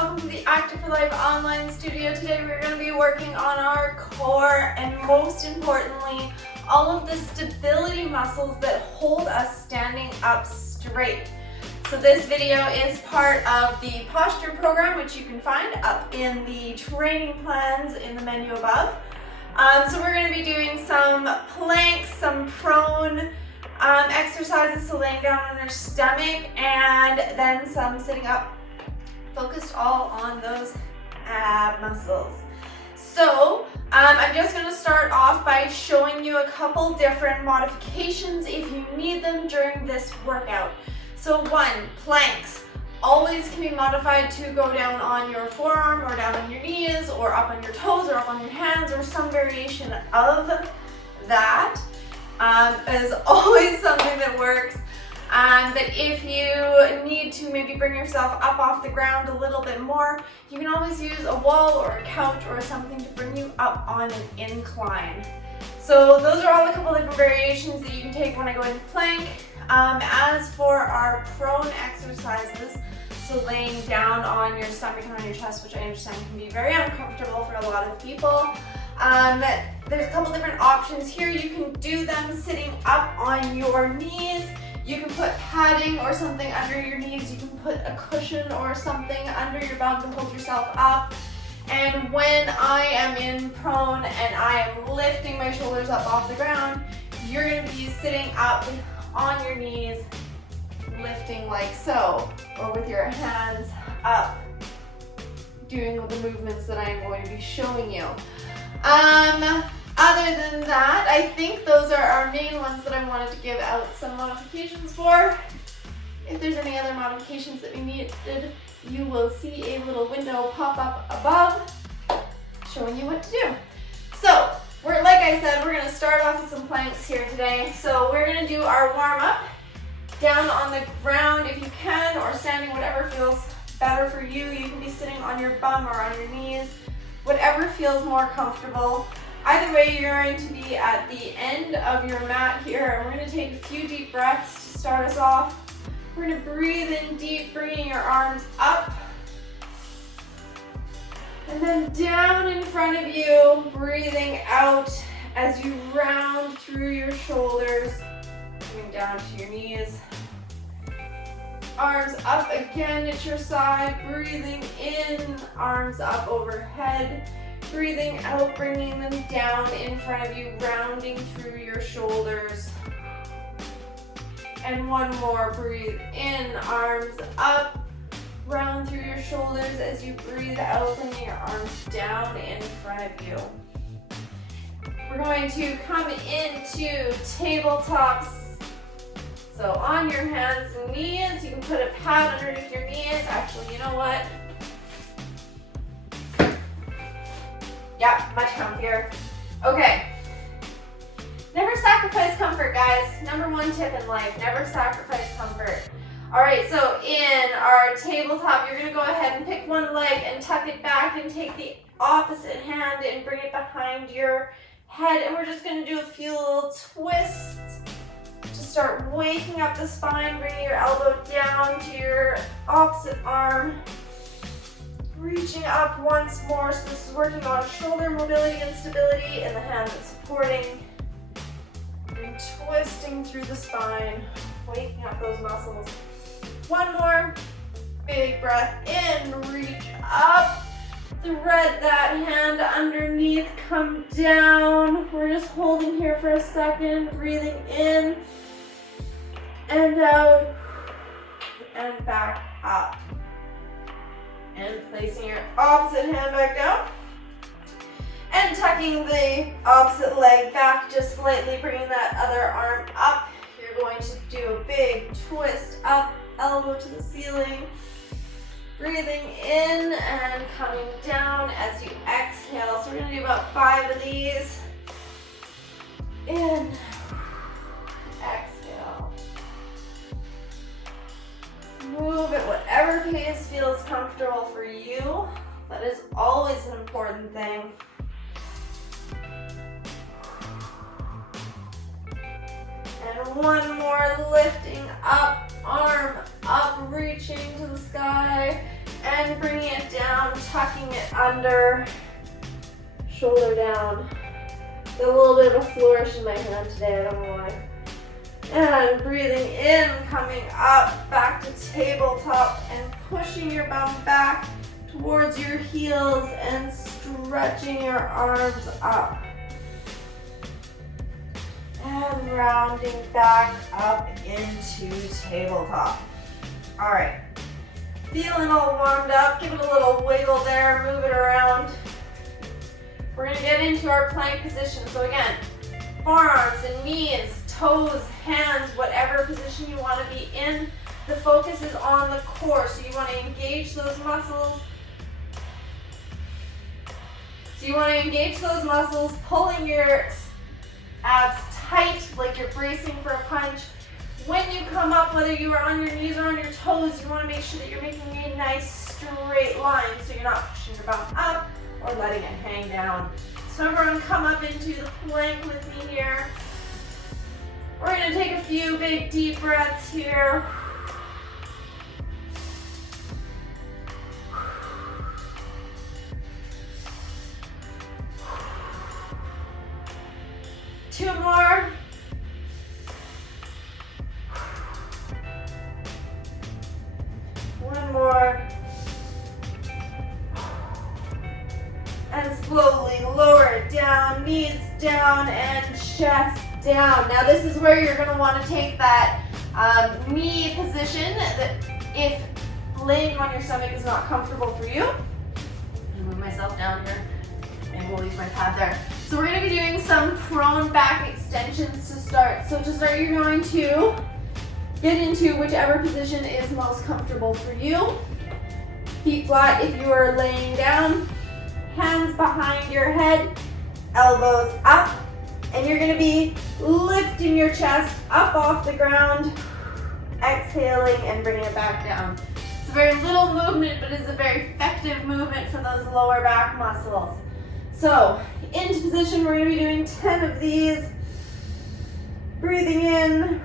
welcome to the Active for Life online studio. Today we're going to be working on our core and most importantly, all of the stability muscles that hold us standing up straight. So this video is part of the posture program, which you can find up in the training plans in the menu above. So we're going to be doing some planks, some prone exercises, so laying down on your stomach, and then some sitting up, focused all on those ab muscles. So I'm just going to start off by showing you a couple different modifications if you need them during this workout. So one, planks always can be modified to go down on your forearm or down on your knees or up on your toes or up on your hands or some variation of that. Is always something that works. But if you need to maybe bring yourself up off the ground a little bit more, you can always use a wall or a couch or something to bring you up on an incline. So those are all a couple different variations that you can take when I go into plank. As for our prone exercises, so laying down on your stomach and on your chest, which I understand can be very uncomfortable for a lot of people. There's a couple different options here. You can do them sitting up on your knees. You can put padding or something under your knees. You can put a cushion or something under your bum to hold yourself up. And when I am in prone and I am lifting my shoulders up off the ground, you're going to be sitting up on your knees, lifting like so, or with your hands up, doing the movements that I am going to be showing you. Other than that, I think those are our main ones that I wanted to give out some modifications for. If there's any other modifications that we needed, you will see a little window pop up above showing you what to do. So, like I said, we're going to start off with some planks here today. So we're going to do our warm up down on the ground if you can, or standing, whatever feels better for you. You can be sitting on your bum or on your knees, whatever feels more comfortable. Either way, you're going to be at the end of your mat here, and we're going to take a few deep breaths to start us off. We're going to breathe in deep, bringing your arms up, and then down in front of you, breathing out as you round through your shoulders, coming down to your knees. Arms up again at your side, breathing in, arms up overhead. Breathing out, bringing them down in front of you, rounding through your shoulders. And one more, breathe in, arms up, round through your shoulders as you breathe out, bringing your arms down in front of you. We're going to come into tabletops. So on your hands and knees, you can put a pad underneath your knees. Actually, you know what? Yep, much comfier. Okay. Never sacrifice comfort, guys. Number one tip in life, never sacrifice comfort. All right, so in our tabletop, you're gonna go ahead and pick one leg and tuck it back and take the opposite hand and bring it behind your head. And we're just gonna do a few little twists to start waking up the spine, bringing your elbow down to your opposite arm. Reaching up once more, so this is working on shoulder mobility and stability in the hand that's supporting. And twisting through the spine, waking up those muscles. One more, big breath in, reach up, thread that hand underneath, come down. We're just holding here for a second, breathing in and out and back up. And placing your opposite hand back down. And tucking the opposite leg back just slightly, bringing that other arm up. You're going to do a big twist up, elbow to the ceiling. Breathing in and coming down as you exhale. So we're going to do about 5 of these. In, exhale. Move at whatever pace feels comfortable for you. That is always an important thing. And one more, lifting up, arm up, reaching to the sky, and bringing it down, tucking it under, shoulder down. Got a little bit of a flourish in my hand today, I don't know why. And breathing in, coming up, back to tabletop, and pushing your bum back towards your heels and stretching your arms up. And rounding back up into tabletop. All right, feeling all warmed up, give it a little wiggle there, move it around. We're gonna get into our plank position. So again, forearms and knees, toes, hands, whatever position you wanna be in. The focus is on the core, so you wanna engage those muscles. Pulling your abs tight, like you're bracing for a punch. When you come up, whether you are on your knees or on your toes, you want to make sure that you're making a nice straight line so you're not pushing your bum up or letting it hang down. So everyone come up into the plank with me here. We're going to take a few big deep breaths here. Two more. One more. And slowly lower it down, knees down and chest down. Now this is where you're going to want to take that knee position that if laying on your stomach is not comfortable for you. I'll move myself down here and we'll use my pad there. So we're going to be doing some prone back extensions to start. So to start, you're going to get into whichever position is most comfortable for you. Feet flat if you are laying down. Hands behind your head, elbows up, and you're going to be lifting your chest up off the ground, exhaling and bringing it back down. It's a very little movement, but it's a very effective movement for those lower back muscles. So, into position, we're going to be doing 10 of these. Breathing in,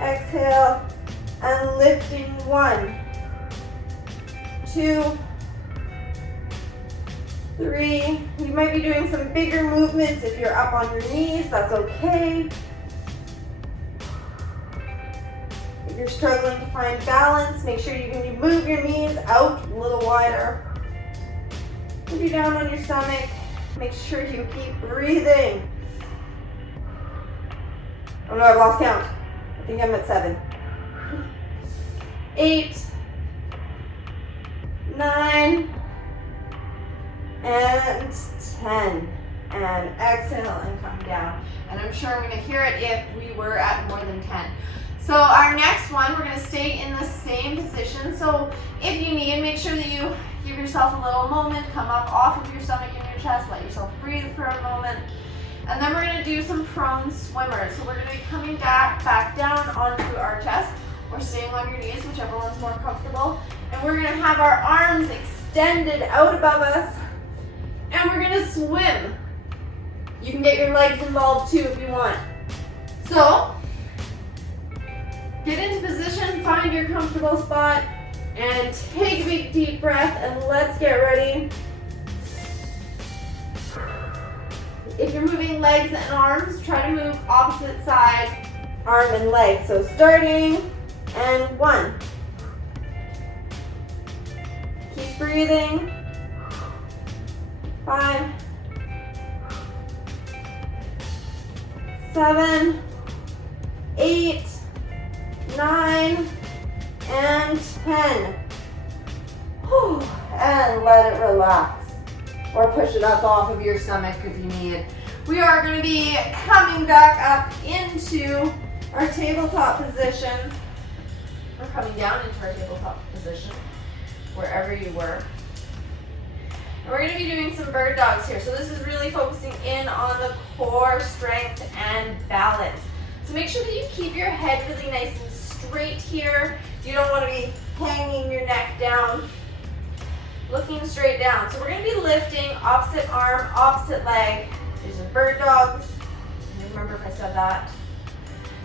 exhale, and lifting 1, 2, 3. You might be doing some bigger movements if you're up on your knees, that's okay. If you're struggling to find balance, make sure you can move your knees out a little wider. Put you down on your stomach. Make sure you keep breathing. Oh no, I've lost count. I think I'm at 7. 8, 9, and 10. And exhale and come down. And I'm sure I'm going to hear it if we were at more than 10. So our next one, we're going to stay in the same position. So if you need, make sure that you give yourself a little moment, come up off of your stomach and your chest, let yourself breathe for a moment. And then we're going to do some prone swimmers. So we're going to be coming back down onto our chest or staying on your knees, whichever one's more comfortable. And we're going to have our arms extended out above us. And we're going to swim. You can get your legs involved too if you want. So, get into position, find your comfortable spot, and take a big deep breath, and let's get ready. If you're moving legs and arms, try to move opposite side, arm and leg. So starting, and 1. Keep breathing. 5, 7, 8, 9, and 10. Whew. And let it relax. Or push it up off of your stomach if you need it. We are going to be coming back up into our tabletop position. We're coming down into our tabletop position, wherever you were. And we're going to be doing some bird dogs here. So this is really focusing in on the core strength and balance. So make sure that you keep your head really nice and straight here. You don't want to be hanging your neck down. Looking straight down. So we're going to be lifting opposite arm, opposite leg. These are bird dogs. Remember if I said that.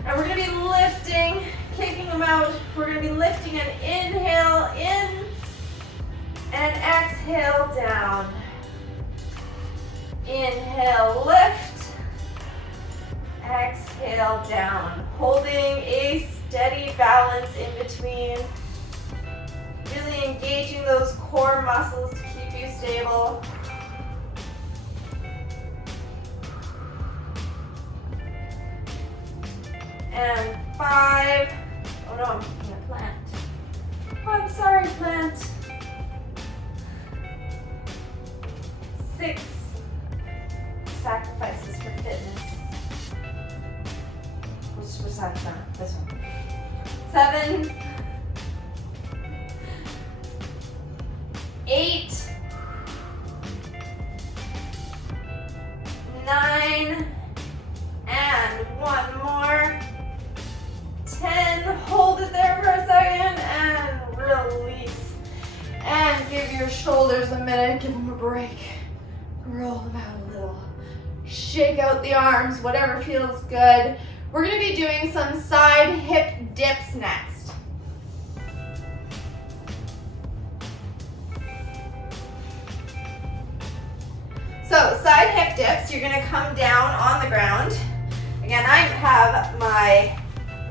And we're going to be lifting, kicking them out. We're going to be lifting an inhale in And exhale down. Inhale, lift. Exhale down. Holding a steady balance in between. Really engaging those core muscles to keep you stable. And 5. Oh no, I'm looking at plant. Oh, I'm sorry, plant. 6. Sacrifices for fitness. Which side is that? This one. 7. 8. 9. And 1 more. 10. Hold it there for a second and release. And give your shoulders a minute. Give them a break. Roll them out a little. Shake out the arms, whatever feels good. We're going to be doing some side hip dips next. So side hip dips, you're going to come down on the ground. Again, I have my,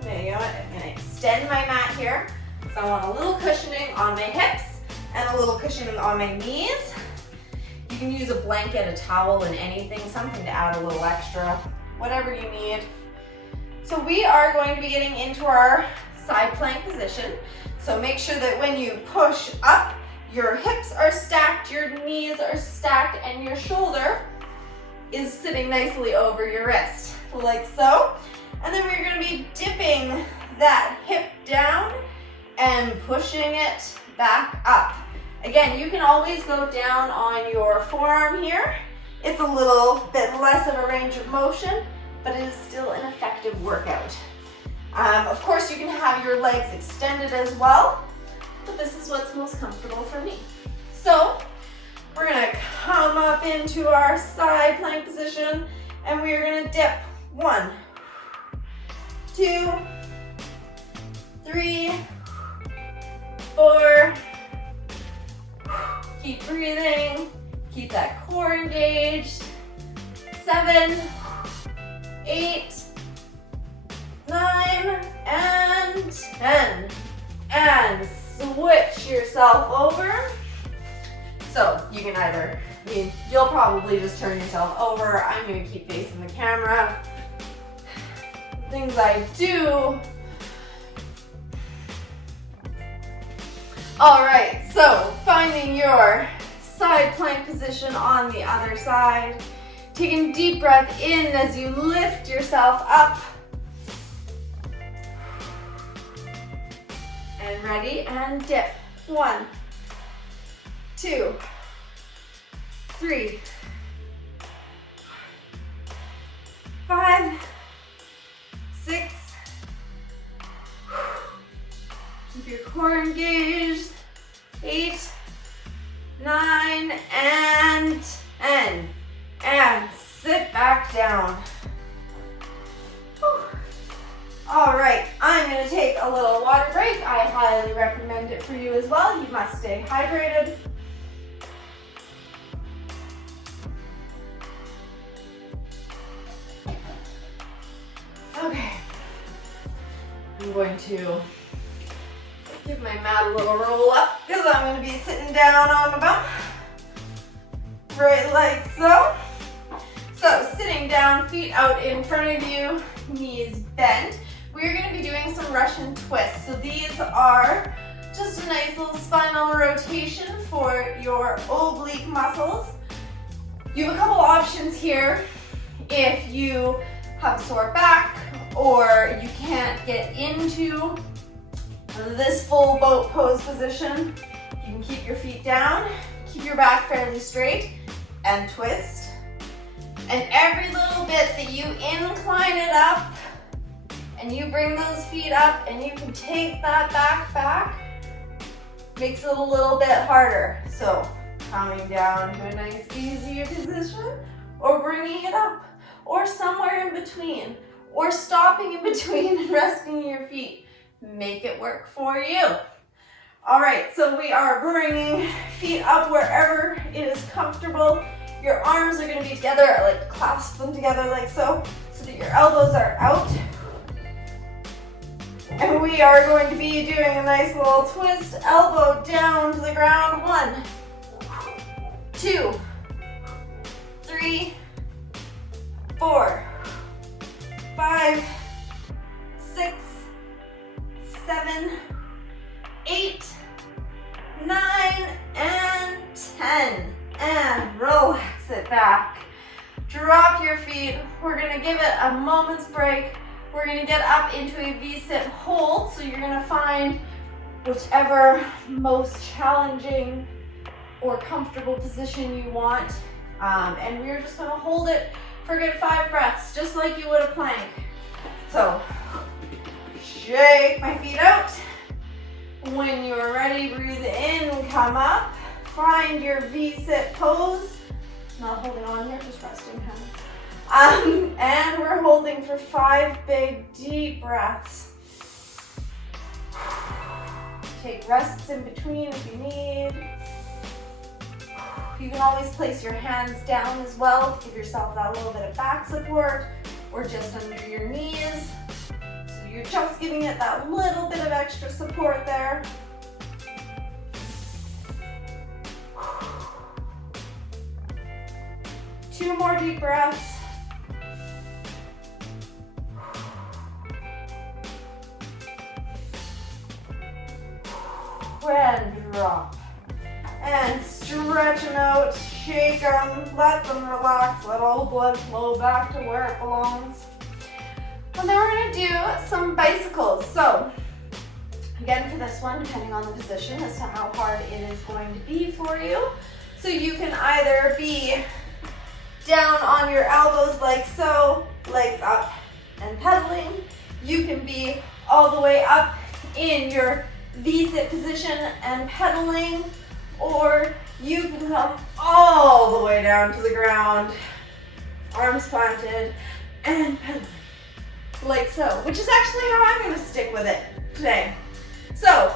you know what, I'm going to extend my mat here. So I want a little cushioning on my hips and a little cushioning on my knees. You can use a blanket, a towel, and anything, something to add a little extra, whatever you need. So we are going to be getting into our side plank position. So make sure that when you push up, your hips are stacked, your knees are stacked, and your shoulder is sitting nicely over your wrist, like so. And then we're going to be dipping that hip down and pushing it back up. Again, you can always go down on your forearm here. It's a little bit less of a range of motion, but it is still an effective workout. Of course, you can have your legs extended as well, but this is what's most comfortable for me. So we're gonna come up into our side plank position, and we are gonna dip. 1, 2, 3, 4. Keep breathing. Keep that core engaged. 7, 8, 9, and 10. And switch yourself over. So you can either, you'll probably just turn yourself over. I'm going to keep facing the camera. Things I do. All right, so finding your side plank position on the other side. Taking a deep breath in as you lift yourself up. And ready, and dip. 1, 2, 3, 5, 6. Keep your core engaged. 8, 9, and 10. And sit back down. Whew. All right, I'm going to take a little water break. I highly recommend it for you as well. You must stay hydrated. Okay, I'm going to give my mat a little roll up because I'm going to be sitting down on the bump. Right like so. So sitting down, feet out in front of you, knees bent. We're going to be doing some Russian twists. So these are just a nice little spinal rotation for your oblique muscles. You have a couple options here. If you have a sore back or you can't get into this full boat pose position, you can keep your feet down, keep your back fairly straight, and twist. And every little bit that you incline it up and you bring those feet up and you can take that back, makes it a little bit harder. So coming down to a nice easier position, or bringing it up, or somewhere in between, or stopping in between and resting your feet. Make it work for you. All right, so we are bringing feet up wherever it is comfortable. Your arms are gonna be together, like clasp them together like so that your elbows are out. And we are going to be doing a nice little twist, elbow down to the ground. 1, 2, 3, 4, 5, 6, 7, 8, 9, and 10. And relax it back. Drop your feet. We're gonna give it a moment's break. We're gonna get up into a V-sit hold. So you're gonna find whichever most challenging or comfortable position you want. And we're just gonna hold it for a good 5 breaths, just like you would a plank. So, shake my feet out. When you're ready, breathe in, come up. Find your V-sit pose. Not holding on here, just resting hands. And we're holding for 5 big, deep breaths. Take rests in between if you need. You can always place your hands down as well to give yourself that little bit of back support, or just under your knees. So you're just giving it that little bit of extra support there. 2 more deep breaths. And drop. And stretch them out, shake them, let them relax, let all the blood flow back to where it belongs. And then we're gonna do some bicycles. So, again for this one, depending on the position as to how hard it is going to be for you. So you can either be down on your elbows like so, legs up and pedaling. You can be all the way up in your V-sit position and pedaling, or you can come all the way down to the ground, arms planted and pedaling like so, which is actually how I'm going to stick with it today. So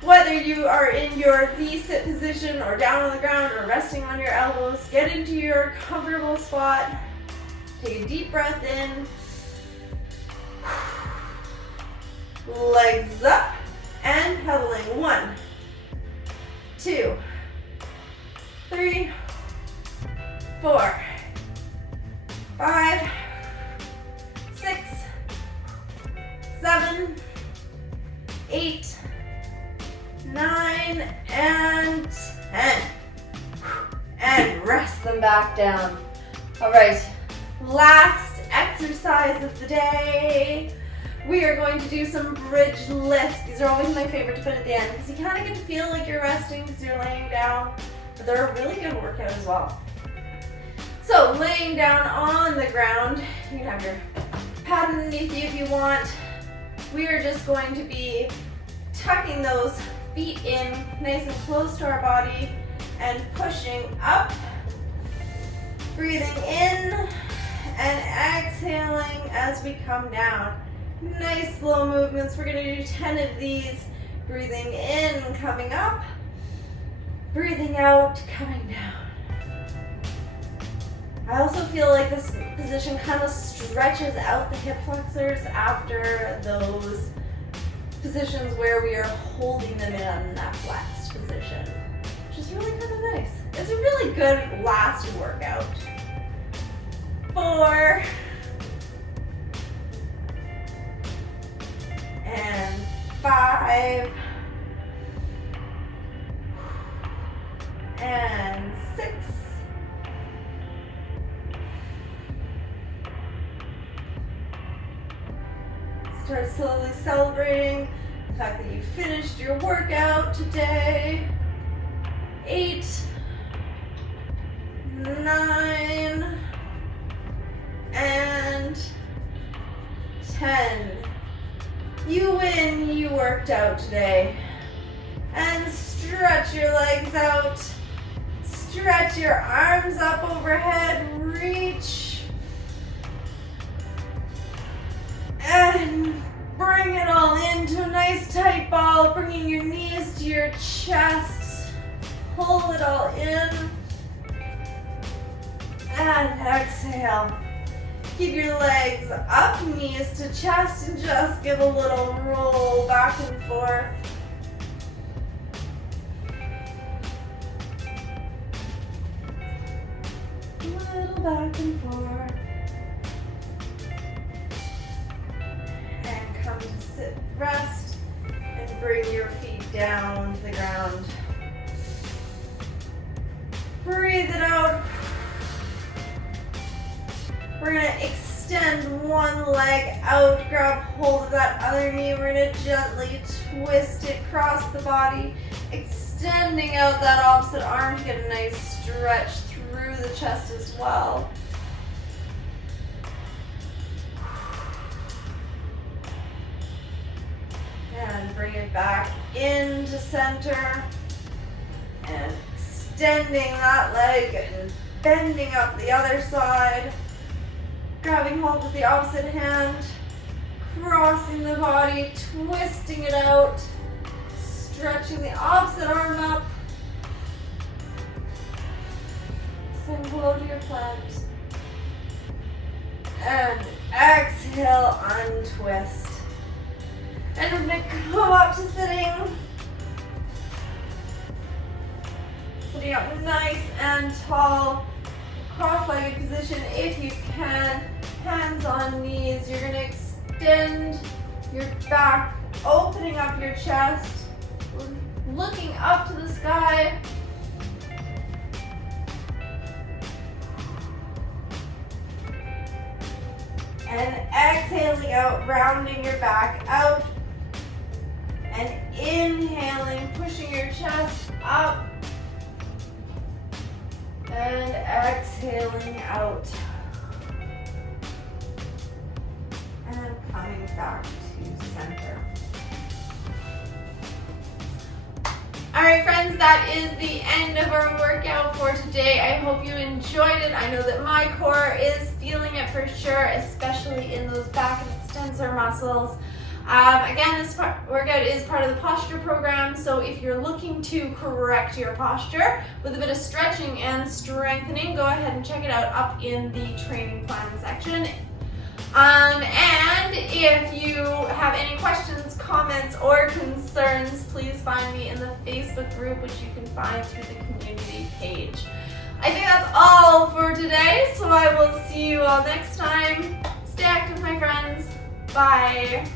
whether you are in your V-sit position or down on the ground or resting on your elbows, get into your comfortable spot. Take a deep breath in. Legs up and pedaling. 1, 2, 3, 4, 5, 6, 7, 8, 9, and 10. And rest them back down. All right, last exercise of the day. We are going to do some bridge lifts. These are always my favorite to put at the end because you kind of get to feel like you're resting because you're laying down, but they're a really good workout as well. So laying down on the ground, you can have your pad underneath you if you want. We are just going to be tucking those feet in nice and close to our body and pushing up, breathing in and exhaling as we come down. Nice slow movements. We're going to do 10 of these. Breathing in, coming up, breathing out, coming down. I also feel like this position kind of stretches out the hip flexors after those positions where we are holding them in that flexed position, which is really kind of nice. It's a really good last workout. 4, and 5, and 6, start slowly celebrating the fact that you finished your workout today. 8, 9, and 10. You win, you worked out today. And stretch your legs out. Stretch your arms up overhead, reach. And bring it all into a nice tight ball, bringing your knees into your chest. Pull it all in. And exhale. Keep your legs up, knees to chest, and just give a little roll back and forth. A little back and forth. And come to sit, rest, and bring your feet down to the ground. Breathe it out. We're going to extend one leg out, grab hold of that other knee. We're going to gently twist it across the body, extending out that opposite arm to get a nice stretch through the chest as well. And bring it back into center. And extending that leg and bending up the other side. Grabbing hold with the opposite hand, crossing the body, twisting it out, stretching the opposite arm up. Send below to your plant. And exhale, untwist. And we're going to come up to sitting. Sitting up nice and tall. Cross-legged position if you can. Hands on knees. You're going to extend your back, opening up your chest, looking up to the sky. And exhaling out, rounding your back out. And inhaling, pushing your chest up. And exhaling out. And coming back to center. Alright friends, that is the end of our workout for today. I hope you enjoyed it. I know that my core is feeling it for sure, especially in those back and extensor muscles. Again, this workout is part of the posture program, so if you're looking to correct your posture with a bit of stretching and strengthening, go ahead and check it out up in the training plan section. And if you have any questions, comments, or concerns, please find me in the Facebook group, which you can find through the community page. I think that's all for today, so I will see you all next time. Stay active, my friends. Bye.